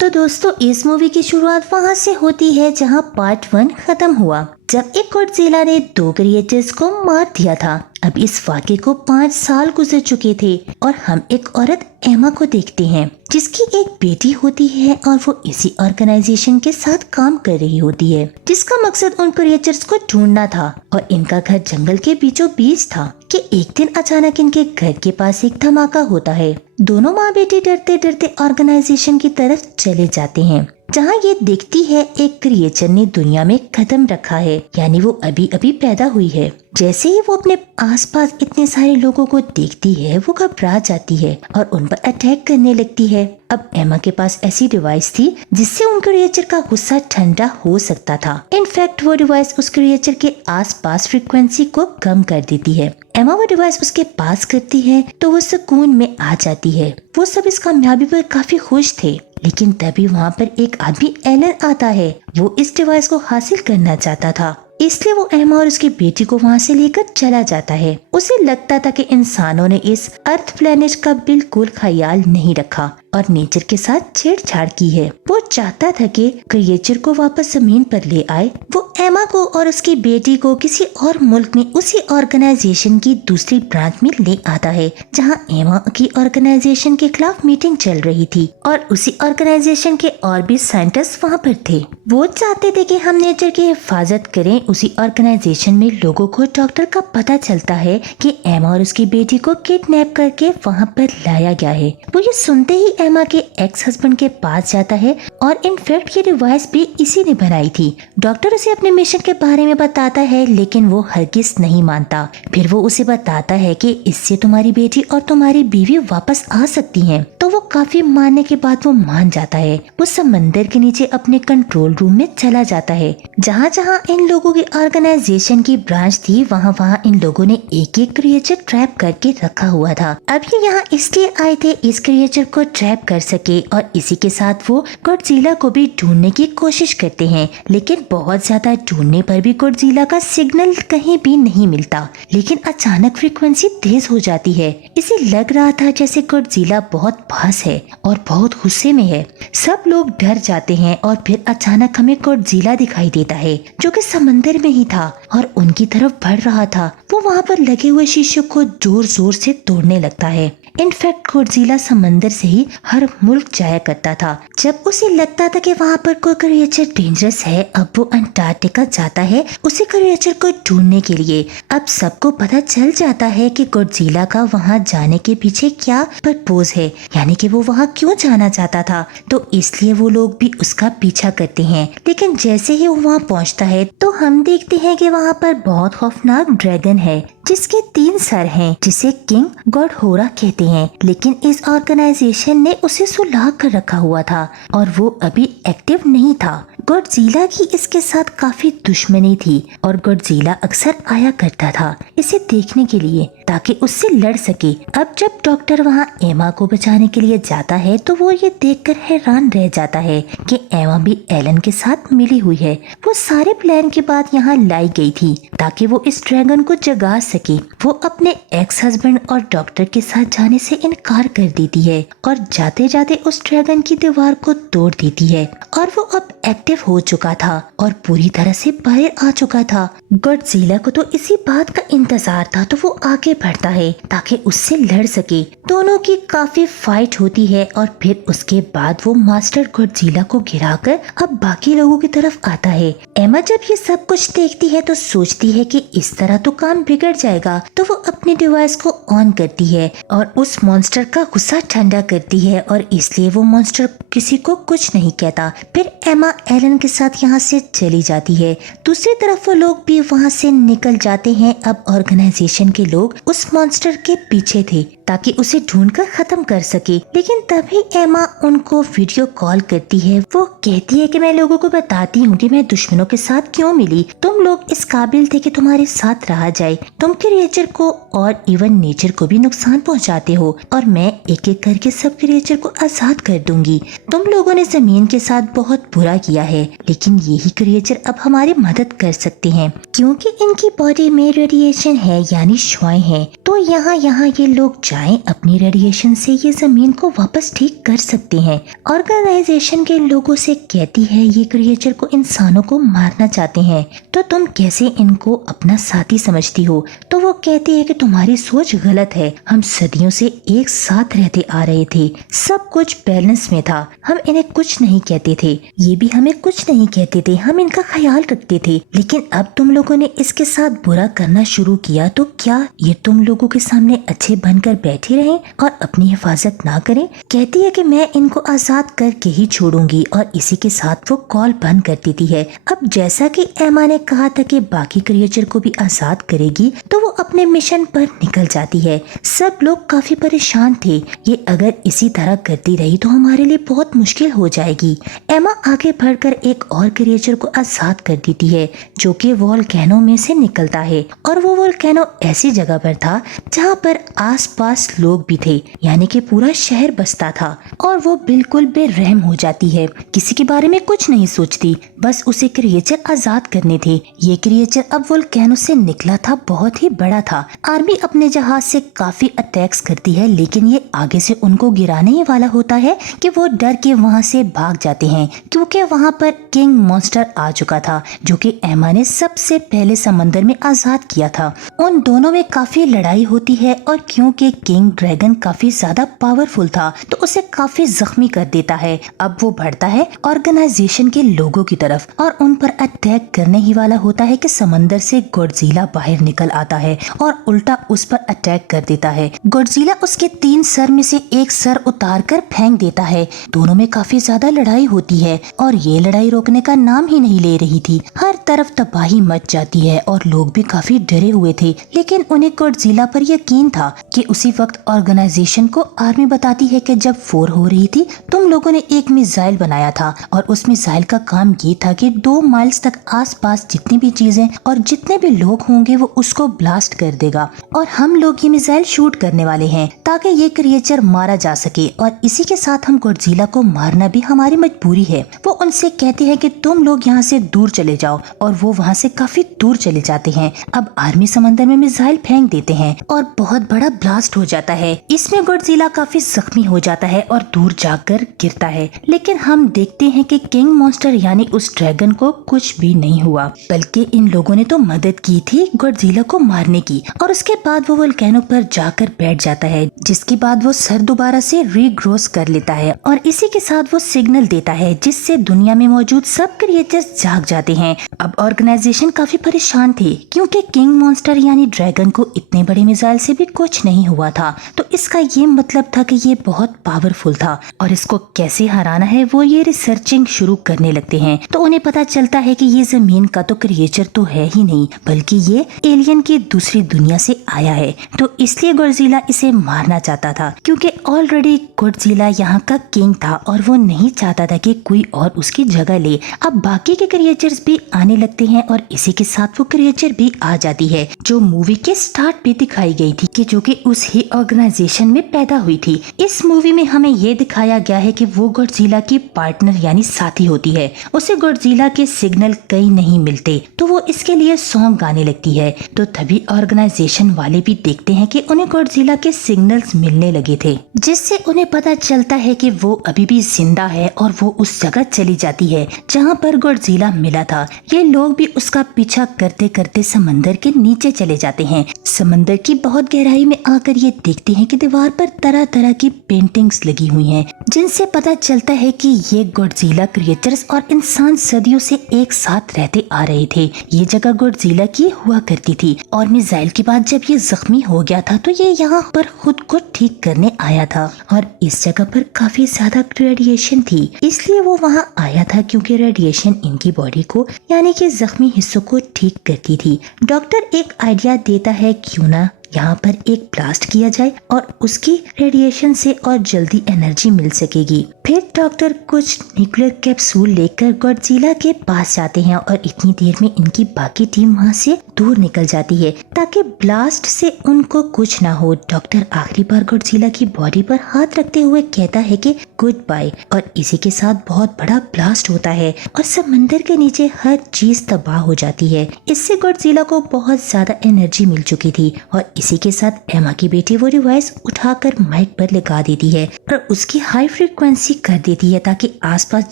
तो दोस्तों इस मूवी की शुरुआत वहाँ से होती है जहाँ पार्ट 1 खत्म हुआ, जब एक गॉडजिला ने 2 क्रिएचर्स को मार दिया था। अब इस वाक़े को 5 साल गुजर चुके थे और हम एक औरत एमा को देखते हैं जिसकी एक बेटी होती है और वो इसी ऑर्गेनाइजेशन के साथ काम कर रही होती है जिसका मकसद उन क्रिएचर्स को ढूंढना था। और इनका घर जंगल के बीचों बीच था कि एक दिन अचानक इनके घर के पास एक धमाका होता है। दोनों माँ बेटी डरते डरते ऑर्गेनाइजेशन की तरफ चले जाते हैं जहाँ ये देखती है एक क्रिएचर ने दुनिया में कदम रखा है, यानी वो अभी अभी पैदा हुई है। जैसे ही वो अपने आसपास इतने सारे लोगों को देखती है वो घबरा जाती है और उन पर अटैक करने लगती है। अब एमा के पास ऐसी डिवाइस थी जिससे उन क्रिएचर का गुस्सा ठंडा हो सकता था। इनफैक्ट वो डिवाइस उस क्रिएचर के आसपास फ्रीक्वेंसी को कम कर देती है। एमा वो डिवाइस उसके पास करती है तो वो सुकून में आ जाती है। वो सब इस कामयाबी पर काफी खुश थे, लेकिन तभी वहाँ पर एक आदमी एलन आता है। वो इस डिवाइस को हासिल करना चाहता था, इसलिए वो एमा और उसकी बेटी को वहाँ से लेकर चला जाता है। उसे लगता था कि इंसानों ने इस अर्थ प्लेनेट का बिल्कुल ख्याल नहीं रखा और नेचर के साथ छेड़छाड़ की है। वो चाहता था कि क्रिएचर को वापस जमीन पर ले आए। वो एमा को और उसकी बेटी को किसी और मुल्क में उसी ऑर्गेनाइजेशन की दूसरी ब्रांच में ले आता है जहां एमा की ऑर्गेनाइजेशन के खिलाफ मीटिंग चल रही थी और उसी ऑर्गेनाइजेशन के और भी साइंटिस्ट वहां पर थे। वो चाहते थे कि हम नेचर की हिफाजत करें। उसी ऑर्गेनाइजेशन में लोगों को डॉक्टर का पता चलता है कि एमा और उसकी बेटी को किडनैप करके वहाँ पर लाया गया है। वो ये सुनते ही एमा के एक्स हस्बैंड के पास जाता है और इनफैक्ट ये डिवाइस भी इसी ने बनाई थी। डॉक्टर उसे अपने मिशन के बारे में बताता है, लेकिन वो हरगिज नहीं मानता। फिर वो उसे बताता है कि इससे तुम्हारी बेटी और तुम्हारी बीवी वापस आ सकती हैं। तो वो काफी मानने के बाद वो मान जाता है। वो समंदर के नीचे अपने कंट्रोल रूम में चला जाता है जहाँ जहाँ इन लोगों की ऑर्गेनाइजेशन की ब्रांच थी। वहाँ इन लोगों ने एक एक क्रिएचर ट्रैप करके रखा हुआ था। अब ये यहाँ इसलिए आए थे इस क्रिएचर को ट्रैप कर सके और इसी के साथ वो गॉडजिला को भी ढूंढने की कोशिश करते हैं, लेकिन बहुत ज्यादा ढूंढने पर भी गॉडजिला का सिग्नल कहीं भी नहीं मिलता। लेकिन अचानक फ्रीक्वेंसी तेज हो जाती है। इसे लग रहा था जैसे गॉडजिला बहुत पास है और बहुत गुस्से में है। सब लोग डर जाते हैं और फिर अचानक हमें गॉडजिला दिखाई देता है जो कि समंदर में ही था और उनकी तरफ बढ़ रहा था। वो वहाँ पर लगे हुए शीशों को जोर जोर से तोड़ने लगता है। इनफैक्ट गॉडजिला समंदर से ही हर मुल्क जाया करता था। जब उसे लगता था कि वहाँ पर कोई क्रिएचर डेंजरस है, अब वो अंटार्कटिका जाता है उसी क्रिएचर को ढूंढने के लिए। अब सबको पता चल जाता है कि गॉडजिला का वहाँ जाने के पीछे क्या पर्पस है, यानी कि वो वहाँ क्यों जाना चाहता था। तो इसलिए वो लोग भी उसका पीछा करते हैं। लेकिन जैसे ही वो वहाँ पहुँचता है तो हम देखते हैं कि वहाँ पर बहुत खौफनाक ड्रैगन है जिसके 3 सर हैं, जिसे किंग गॉडहोरा कहते हैं। लेकिन इस ऑर्गेनाइजेशन ने उसे सुलह कर रखा हुआ था और वो अभी एक्टिव नहीं था। गॉडजिला की इसके साथ काफी दुश्मनी थी और गॉडजिला अक्सर आया करता था इसे देखने के लिए ताकि उससे लड़ सके। अब जब डॉक्टर वहाँ एमा को बचाने के लिए जाता है तो वो ये देखकर हैरान रह जाता है कि एमा भी एलन के साथ मिली हुई है। वो सारे प्लान के बाद यहाँ लाई गई थी ताकि वो इस ड्रैगन को जगा सके। वो अपने एक्स हस्बैंड और डॉक्टर के साथ जाने से इनकार कर देती है और जाते जाते उस ड्रैगन की दीवार को तोड़ देती है और वो अब एक्टिव हो चुका था और पूरी तरह से बाहर आ चुका था। गॉडजिला को तो इसी बात का इंतजार था, तो वो आगे बढ़ता है ताकि उससे लड़ सके। दोनों की काफी फाइट होती है और फिर उसके बाद वो मास्टर गॉडजिला को गिराकर अब बाकी लोगों की तरफ आता है। एमा जब ये सब कुछ देखती है तो सोचती है कि इस तरह तो काम बिगड़ जाएगा, तो वो अपनी डिवाइस को ऑन करती है और उस मॉन्स्टर का गुस्सा ठंडा करती है और इसलिए वो मॉन्स्टर किसी को कुछ नहीं कहता। फिर एमा एलन के साथ यहाँ से चली जाती है। दूसरी तरफ वो लोग भी वहाँ से निकल जाते हैं। अब ऑर्गेनाइजेशन के लोग उस मॉन्स्टर के पीछे थे ताकि उसे ढूंढकर खत्म कर सके। लेकिन तभी एमा उनको वीडियो कॉल करती है। वो कहती है कि मैं लोगों को बताती हूँ कि मैं दुश्मनों के साथ क्यों मिली। तुम लोग इस काबिल थे कि तुम्हारे साथ रहा जाए। तुम क्रिएचर को और इवन नेचर को भी नुकसान पहुँचाते हो और मैं एक एक करके सब क्रिएचर को आजाद कर दूंगी। तुम लोगों ने जमीन के साथ बहुत बुरा किया है, लेकिन यही क्रिएचर अब हमारी मदद कर सकते हैं क्योंकि इनकी बॉडी में रेडिएशन है, यानी शुआएं हैं। तो यहाँ ये लोग जाएं अपनी रेडिएशन से ये जमीन को वापस ठीक कर सकते हैं। ऑर्गेनाइजेशन के लोगों से कहती है ये क्रिएचर को इंसानों को मारना चाहते हैं, तो तुम कैसे इनको अपना साथी समझती हो? तो वो कहती है कि तुम्हारी सोच गलत है, हम सदियों से एक साथ रहते आ रहे थे, सब कुछ बैलेंस में था, हम इन्हें कुछ नहीं कहते थे, ये भी हमें कुछ नहीं कहते थे, हम इनका ख्याल रखते थे, लेकिन अब तुम लोगों ने इसके साथ बुरा करना शुरू किया, तो क्या ये तुम लोगों के सामने अच्छे बनकर बैठे रहें और अपनी हिफाजत ना करें? कहती है कि मैं इनको आजाद करके ही छोड़ूंगी, और इसी के साथ वो कॉल बंद कर देती है। अब जैसा कि एमा ने कहा था कि बाकी क्रिएचर को भी आजाद करेगी, तो वो अपने मिशन पर निकल जाती है। सब लोग काफी परेशान थे, ये अगर इसी तरह करती रही तो हमारे लिए बहुत मुश्किल हो जाएगी। एमा आगे बढ़कर एक और क्रिएचर को आजाद कर देती है जो कि वोल्केनो में से निकलता है, और वो वोल्केनो ऐसी जगह पर था जहाँ पर आसपास लोग भी थे, यानी कि पूरा शहर बसता था, और वो बिल्कुल बेरहम हो जाती है, किसी के बारे में कुछ नहीं सोचती, बस उसे क्रिएचर आजाद करने थे। ये क्रिएचर अब वोल्केनो से निकला था, बहुत ही बड़ा था। आर्मी अपने जहाज से काफी अटैक्स करती है, लेकिन ये आगे से उनको गिराने ही वाला होता है कि वो डर के वहाँ से भाग जाते हैं, क्योंकि वहाँ पर किंग मॉन्स्टर आ चुका था जो कि एमा ने सबसे पहले समंदर में आजाद किया था। उन दोनों में काफी लड़ाई होती है, और क्योंकि किंग ड्रैगन काफी ज्यादा पावरफुल था तो उसे काफी जख्मी कर देता है। अब वो बढ़ता है ऑर्गेनाइजेशन के लोगों की तरफ और उन पर अटैक करने ही वाला होता है कि समंदर से गॉडजिला बाहर निकल आता है और उल्टा उस पर अटैक कर देता है। गॉडजिला उसके 3 सर में से एक सर उतार कर फेंक देता है। दोनों में काफी ज्यादा लड़ाई होती है, और ये लड़ाई रोकने का नाम ही नहीं ले रही थी। हर तरफ तबाही मच जाती है और लोग भी काफी डरे हुए थे, लेकिन उन्हें गॉडजिला पर यकीन था कि उसी वक्त ऑर्गेनाइजेशन को आर्मी बताती है कि जब 4 हो रही थी तुम लोगों ने एक मिसाइल बनाया था, और उस मिसाइल का काम ये था कि 2 माइल्स तक आसपास जितनी भी चीजें और जितने भी लोग होंगे वो उसको ब्लास्ट कर देगा, और हम लोग ये मिसाइल शूट करने वाले हैं ताकि ये क्रिएचर मारा जा सके, और इसी के साथ हम गॉडजिला को मारना भी हमारी मजबूरी है। वो उनसे कहती है कि तुम लोग यहाँ से दूर चले जाओ, और वो वहाँ से काफी दूर चले जाते हैं। अब आर्मी समंदर में मिसाइल फेंक देते हैं और बहुत बड़ा ब्लास्ट हो जाता है। इसमें गॉडजिला काफी जख्मी हो जाता है और दूर जाकर गिरता है, लेकिन हम देखते हैं कि किंग मॉन्स्टर यानी उस ड्रैगन को कुछ भी नहीं हुआ, बल्कि इन लोगों ने तो मदद की थी गॉडजिला को मारने की। और उसके बाद वो वोल्केनो पर जाकर बैठ जाता है, जिसके बाद वो सर दोबारा से रीग्रोस कर लेता है, और इसी के साथ वो सिग्नल देता है जिससे दुनिया में मौजूद सब क्रिएचर्स जाग जाते हैं। अब ऑर्गेनाइजेशन काफी परेशान थे, क्योंकि किंग मॉन्स्टर यानी ड्रैगन को इतने बड़े मिसाइल से भी कुछ नहीं हुआ था, तो इसका ये मतलब था कि ये बहुत पावरफुल था, और इसको कैसे हराना है वो ये रिसर्चिंग शुरू करने लगते हैं। तो उन्हें पता चलता है कि ये जमीन का तो क्रिएचर तो है ही नहीं, बल्कि ये एलियन की दूसरी दुनिया से आया है, तो इसलिए गॉडजिला इसे मारना चाहता था, क्योंकि ऑलरेडी गॉडजिला यहाँ का किंग था और वो नहीं चाहता था कि कोई और उसकी जगह ले। अब बाकी के क्रिएचर्स भी आने लगते हैं, और इसी के साथ वो क्रिएचर भी आ जाती है जो मूवी के स्टार्ट पे दिखाई गई थी कि जो कि उस ही ऑर्गेनाइजेशन में पैदा हुई थी। इस मूवी में हमें ये दिखाया गया है कि वो गॉडजिला की पार्टनर यानी साथी होती है। उसे गॉडजिला के सिग्नल कहीं नहीं मिलते, तो वो इसके लिए सॉन्ग गाने लगती है। तो तभी ऑर्गेनाइजेशन वाले भी देखते हैं कि उन्हें गॉडजिला के सिग्नल्स मिलने लगे थे, जिससे उन्हें पता चलता है कि वो अभी भी जिंदा है, और वो उस जगह चली जाती है जहाँ पर गॉडजिला मिला था। ये लोग भी उसका पीछा करते करते समंदर के नीचे चले जाते हैं। समंदर की बहुत गहराई में आकर ये देखते हैं कि दीवार पर तरह तरह की पेंटिंग्स लगी हुई हैं, जिनसे पता चलता है कि ये गॉडजिला क्रिएचर्स और इंसान सदियों से एक साथ रहते आ रहे थे। ये जगह गॉडजिला की हुआ करती थी, और मिसाइल के बाद जब ये जख्मी हो गया था तो ये यहाँ पर खुद को ठीक करने आया था, और इस जगह पर काफी ज्यादा रेडिएशन थी, इसलिए वो वहाँ आया था, क्योंकि रेडिएशन इनकी बॉडी को यानी कि जख्मी हिस्सों को ठीक करती थी। डॉक्टर एक आइडिया देता है, क्यों ना यहाँ पर एक ब्लास्ट किया जाए और उसकी रेडिएशन से और जल्दी एनर्जी मिल सकेगी। फिर डॉक्टर कुछ न्यूक्लियर कैप्सूल लेकर गॉडजिला के पास जाते हैं, और इतनी देर में इनकी बाकी टीम वहाँ से दूर निकल जाती है ताकि ब्लास्ट से उनको कुछ ना हो। डॉक्टर आखिरी बार गॉडजिला की बॉडी पर हाथ रखते हुए कहता है कि गुड बाय, और इसी के साथ बहुत बड़ा ब्लास्ट होता है और समंदर के नीचे हर चीज तबाह हो जाती है। इससे गॉडजिला को बहुत ज्यादा एनर्जी मिल चुकी थी, और इसी के साथ एमा की बेटी वो डिवाइस उठाकर माइक पर लगा देती है और उसकी हाई फ्रीक्वेंसी कर देती है ताकि आसपास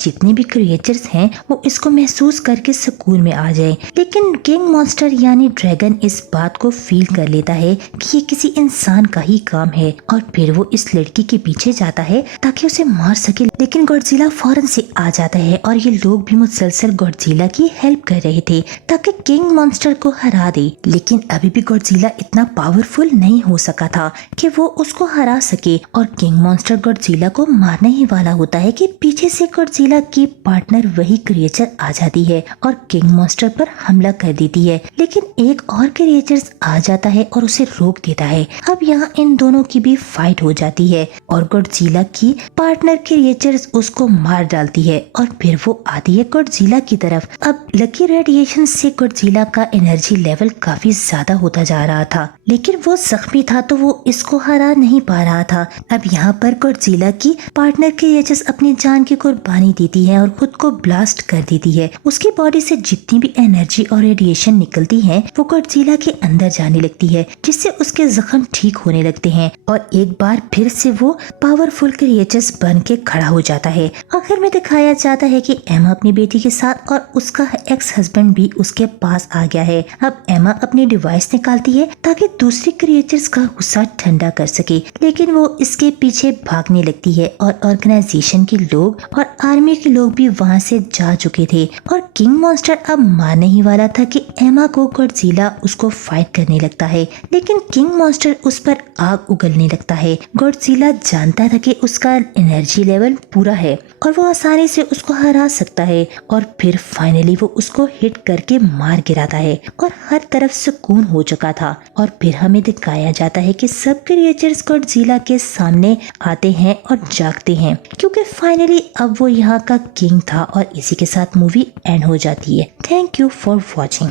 जितने भी क्रिएचर्स हैं वो इसको महसूस करके सुकून में आ जाए। लेकिन किंग मॉन्स्टर यानी ड्रैगन इस बात को फील कर लेता है कि ये किसी इंसान का ही काम है और फिर वो इस लड़की के पीछे जाता है ताकि उसे मार सके। लेकिन गॉडजिला फौरन से आ जाता है और ये लोग भी मुसलसल गॉडजिला की हेल्प कर रहे थे ताकि किंग मॉन्स्टर को हरा दे। लेकिन अभी भी गॉडजिला इतना पावरफुल नहीं हो सका था कि वो उसको हरा सके और किंग मॉन्स्टर गॉडजिला को मारने ही वाला होता है कि पीछे से गॉडजिला की पार्टनर वही क्रिएचर आ जाती है और किंग मॉन्स्टर पर हमला कर देती है। लेकिन एक और क्रिएचर आ जाता है और उसे रोक देता है। अब यहाँ इन दोनों की भी फाइट हो जाती है और गॉडजिला की पार्टनर क्रिएचर्स उसको मार डालती है और फिर वो आती है गॉडजिला की तरफ। अब लकी रेडिएशन से गॉडजिला का एनर्जी लेवल काफी ज्यादा होता जा रहा था, लेकिन वो जख्मी था तो वो इसको हरा नहीं पा रहा था। अब यहाँ पर गॉडजिला की पार्टनर क्रिएचर्स अपनी जान की कुर्बानी देती है और खुद को ब्लास्ट कर देती है। उसकी बॉडी से जितनी भी एनर्जी और रेडिएशन निकलती है वो गॉडजिला के अंदर जाने लगती है, जिससे उसके जख्म ठीक होने लगते हैं और एक बार फिर से वो पावरफुल क्रिएचर्स बन के खड़ा हो जाता है। आखिर में दिखाया जाता है कि एमा अपनी बेटी के साथ और उसका एक्स हस्बैंड भी उसके पास आ गया है। अब एमा अपनी डिवाइस निकालती है ताकि दूसरी क्रिएचर्स का गुस्सा ठंडा कर सके, लेकिन वो इसके पीछे भागने लगती है और ऑर्गेनाइजेशन के लोग और आर्मी के लोग भी वहाँ से जा चुके थे और किंग मॉन्स्टर अब मानने ही वाला था कि एमा को गॉडजिला उसको फाइट करने लगता है। लेकिन किंग मॉन्स्टर उस पर आग उगलने लगता है। गॉडजिला जानता था कि उसका एनर्जी लेवल पूरा है और वो आसानी से उसको हरा सकता है और फिर फाइनली वो उसको हिट करके मार गिराता है और हर तरफ सुकून हो चुका था। और फिर हमें दिखाया जाता है कि सब क्रिएचर्स गॉडजिला के सामने आते हैं और जागते हैं, क्योंकि फाइनली अब वो यहाँ का किंग था। और इसी के साथ मूवी एंड हो जाती है। Thank you for watching.